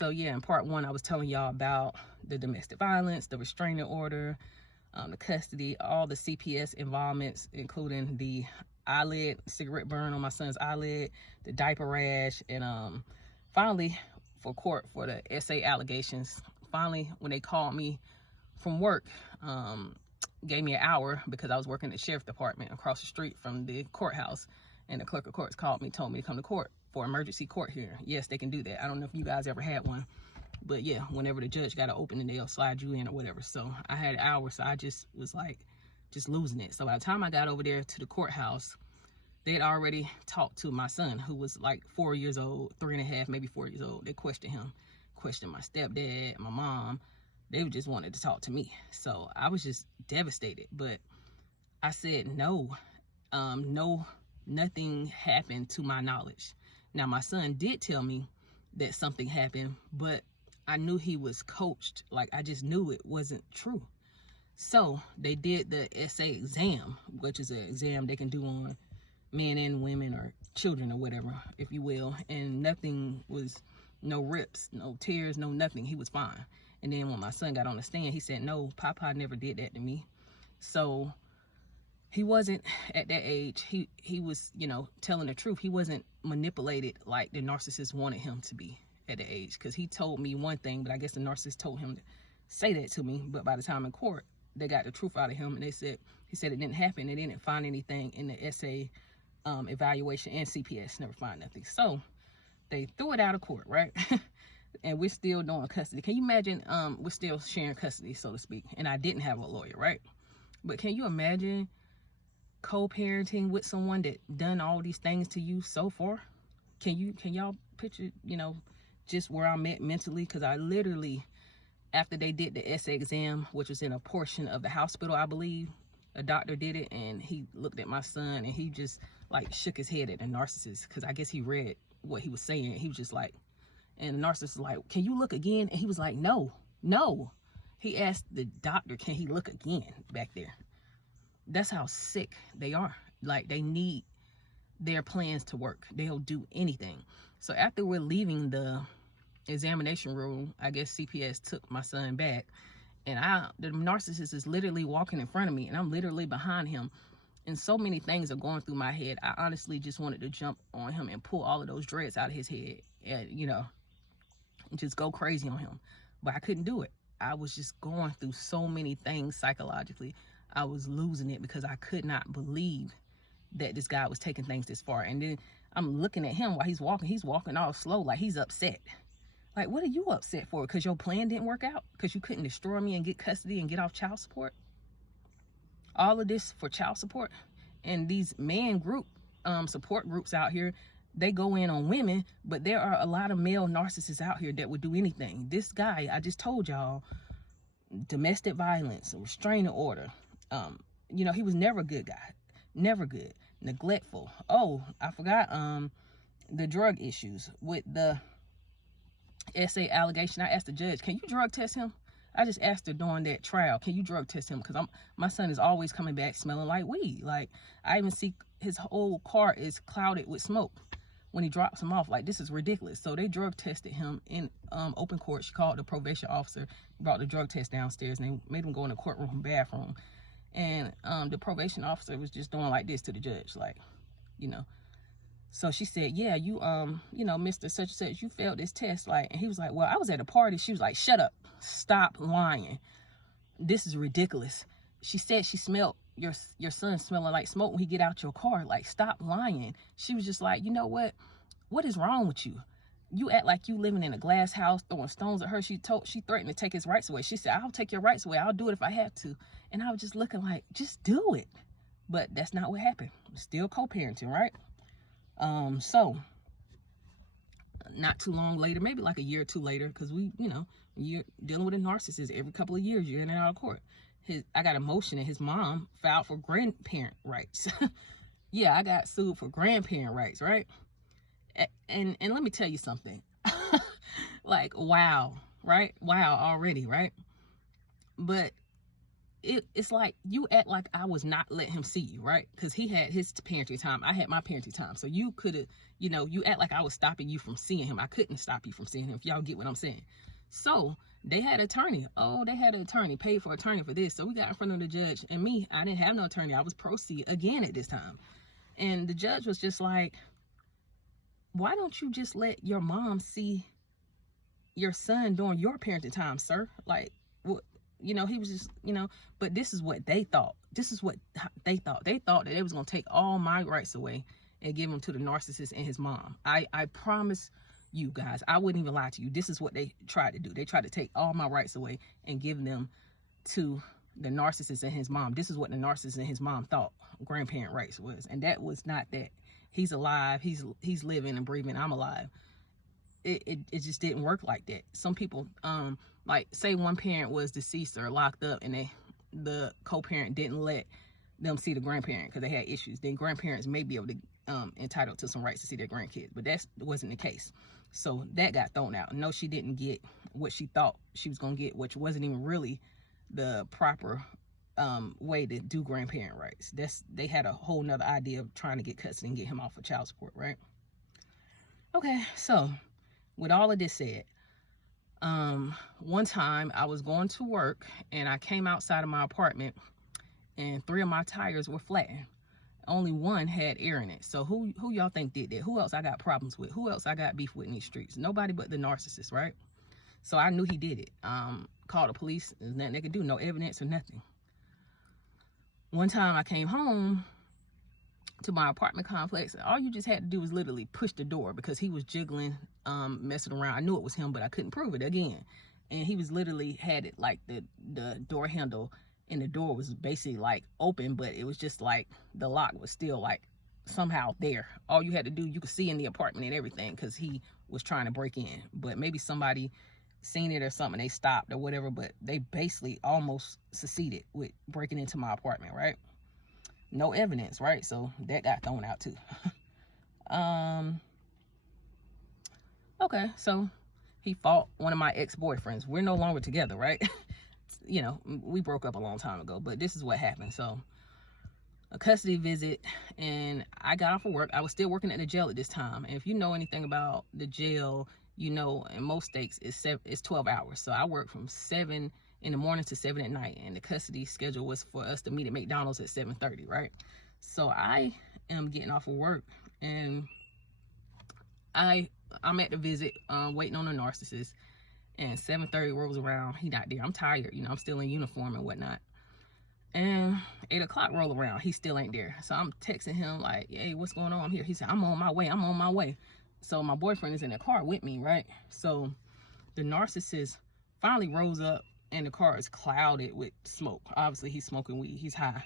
So yeah, in part one, I was telling y'all about the domestic violence, the restraining order, the custody, all the CPS involvements, including the eyelid, cigarette burn on my son's eyelid, the diaper rash, and finally for court for the SA allegations. Finally, when they called me from work, gave me an hour because I was working at the sheriff department across the street from the courthouse, and the clerk of courts called me, told me to come to court for emergency court hearing. Yes, they can do that. I don't know if you guys ever had one, but yeah, whenever the judge got to open and they'll slide you in or whatever. So I had an hour, so I just was like, just losing it. So by the time I got over there to the courthouse, they had already talked to my son, who was like 4 years old, 3.5, maybe 4 years old. They questioned him, questioned my stepdad, my mom. They just wanted to talk to me. So I was just devastated, but I said no, nothing happened to my knowledge. Now my son did tell me that something happened, but I knew he was coached. Like, I just knew it wasn't true. So they did the SA exam, which is an exam they can do on men and women or children or whatever, if you will. And nothing was, no rips, no tears, no nothing. He was fine. And then when my son got on the stand, he said, no, Papa never did that to me. So he wasn't at that age. He was, you know, telling the truth. He wasn't manipulated like the narcissist wanted him to be at the age. Because he told me one thing, but I guess the narcissist told him to say that to me. But by the time in court, they got the truth out of him, and he said it didn't happen. They didn't find anything in the SA evaluation, and CPS never find nothing. So they threw it out of court, right? And we're still doing custody. Can you imagine? We're still sharing custody, so to speak. And I didn't have a lawyer, right? But can you imagine co-parenting with someone that done all these things to you so far? Can y'all picture, you know, just where I'm at mentally? Because I literally, after they did the SA exam, which was in a portion of the hospital, I believe, a doctor did it, and he looked at my son, and he just like shook his head at the narcissist, because I guess he read what he was saying. He was just like, and the narcissist was like, can you look again? And he was like, no. He asked the doctor, can he look again back there? That's how sick they are. Like, they need their plans to work. They'll do anything. So after we're leaving the examination room, I guess CPS took my son back, and the narcissist is literally walking in front of me, and I'm literally behind him, and so many things are going through my head. I honestly just wanted to jump on him and pull all of those dreads out of his head, and, you know, just go crazy on him. But I couldn't do it. I was just going through so many things psychologically. I was losing it because I could not believe that this guy was taking things this far. And then I'm looking at him while he's walking all slow, like he's upset. Like, what are you upset for? Because your plan didn't work out? Because you couldn't destroy me and get custody and get off child support? All of this for child support? And these man group support groups out here, they go in on women, but there are a lot of male narcissists out here that would do anything. This guy, I just told y'all, domestic violence, restraining order. You know, he was never a good guy. Never good. Neglectful. Oh, I forgot the drug issues with the SA allegation. I asked the judge, can you drug test him? I just asked her during that trial, can you drug test him? Because my son is always coming back smelling like weed. Like, I even see his whole car is clouded with smoke when he drops him off. Like, this is ridiculous. So they drug tested him in open court. She called the probation officer, brought the drug test downstairs, and they made him go in the courtroom bathroom. And the probation officer was just doing like this to the judge, like, you know. So she said, yeah, you know, Mr. Such and Such, you failed this test. Like, and he was like, well, I was at a party. She was like, shut up. Stop lying. This is ridiculous. She said she smelled your son smelling like smoke when he get out your car. Like, stop lying. She was just like, you know what? What is wrong with you? You act like you living in a glass house, throwing stones at her. She threatened to take his rights away. She said, I'll take your rights away. I'll do it if I have to. And I was just looking like, just do it. But that's not what happened. Still co-parenting, right? So not too long later, maybe like a year or two later, because you're dealing with a narcissist every couple of years, you're in and out of court. I got a motion and his mom filed for grandparent rights. Yeah, I got sued for grandparent rights, right? And let me tell you something. Like, wow, right? Wow, already, right? But it's like you act like I was not letting him see you, right? Because he had his parenting time, I had my parenting time. So you could have, you act like I was stopping you from seeing him. I couldn't stop you from seeing him, if y'all get what I'm saying. So they had an attorney. Oh, they had an attorney, paid for attorney for this. So we got in front of the judge, and me, I didn't have no attorney. I was pro se again at this time. And the judge was just like, why don't you just let your mom see your son during your parenting time, sir? Like, what? He was just, but this is what they thought. This is what they thought. They thought that they was going to take all my rights away and give them to the narcissist and his mom. I promise you guys, I wouldn't even lie to you. This is what they tried to do. They tried to take all my rights away and give them to the narcissist and his mom. This is what the narcissist and his mom thought grandparent rights was. And that was not that. He's alive. He's living and breathing. I'm alive. It just didn't work like that. Some people, like say one parent was deceased or locked up, and the co-parent didn't let them see the grandparent because they had issues. Then grandparents may be able to entitled to some rights to see their grandkids, but that wasn't the case. So that got thrown out. No, she didn't get what she thought she was gonna get, which wasn't even really the proper way to do grandparent rights. They had a whole nother idea of trying to get custody and get him off of child support, right? Okay, so with all of this said, one time I was going to work and I came outside of my apartment and 3 of my tires were flattened. Only one had air in it. So who y'all think did that? Who else I got problems with? Who else I got beef with in these streets? Nobody but the narcissist, right? So I knew he did it. Called the police. There's nothing they could do. No evidence or nothing. One time I came home to my apartment complex. All you just had to do was literally push the door because he was jiggling, messing around. I knew it was him, but I couldn't prove it again. And he was literally had it like the door handle, and the door was basically like open, but it was just like the lock was still like somehow there. All you had to do, you could see in the apartment and everything, because he was trying to break in. But maybe somebody seen it or something, they stopped or whatever, but they basically almost succeeded with breaking into my apartment, right? No evidence, right? So that got thrown out too. Okay, so he fought one of my ex-boyfriends. We're no longer together, right? We broke up a long time ago, but this is what happened. So a custody visit, and I got off of work. I was still working at the jail at this time. And if you know anything about the jail, in most states it's 12 hours. So I worked from 7 in the morning to 7 at night, and the custody schedule was for us to meet at McDonald's at 7:30, right? So I am getting off of work, and I'm at the visit, waiting on a narcissist, and 7:30 rolls around. He not there. I'm tired, I'm still in uniform and whatnot. And 8 o'clock roll around. He still ain't there. So I'm texting him like, hey, what's going on? I'm here. He said, I'm on my way. So my boyfriend is in the car with me, right? So the narcissist finally rolls up, and the car is clouded with smoke. Obviously, he's smoking weed. He's high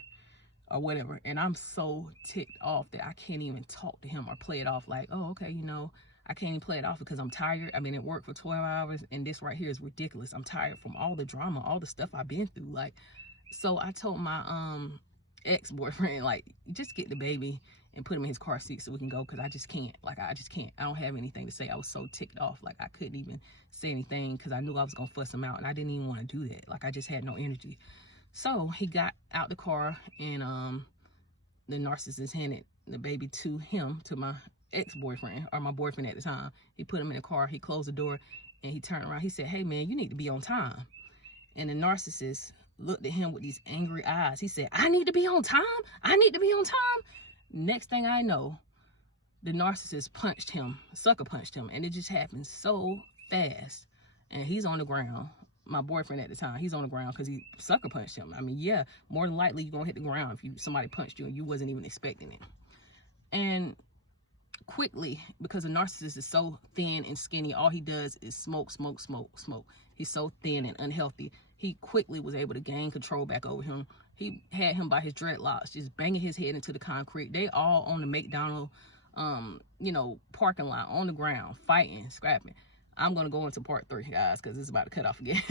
or whatever. And I'm so ticked off that I can't even talk to him or play it off like, oh, okay, I can't even play it off because I'm tired. I've been at work for 12 hours, and this right here is ridiculous. I'm tired from all the drama, all the stuff I've been through. Like, so I told my ex-boyfriend, like, just get the baby and put him in his car seat so we can go, because I just can't. Like, I just can't. I don't have anything to say. I was so ticked off. Like, I couldn't even say anything because I knew I was going to fuss him out, and I didn't even want to do that. Like, I just had no energy. So he got out the car, and the narcissist handed the baby to my ex-boyfriend, or my boyfriend at the time. He put him in the car. He closed the door, and he turned around. He said, hey, man, you need to be on time. And the narcissist looked at him with these angry eyes. He said, I need to be on time? I need to be on time? Next thing I know, the narcissist sucker punched him, and it just happened so fast. And he's on the ground. My boyfriend at the time, he's on the ground because he sucker punched him. I mean, yeah, more than likely you're gonna hit the ground if somebody punched you and you wasn't even expecting it. And quickly, because the narcissist is so thin and skinny, all he does is smoke. He's so thin and unhealthy. He quickly was able to gain control back over him. He had him by his dreadlocks, just banging his head into the concrete. They all on the McDonald's, parking lot, on the ground, fighting, scrapping. I'm going to go into part 3, guys, because it's about to cut off again.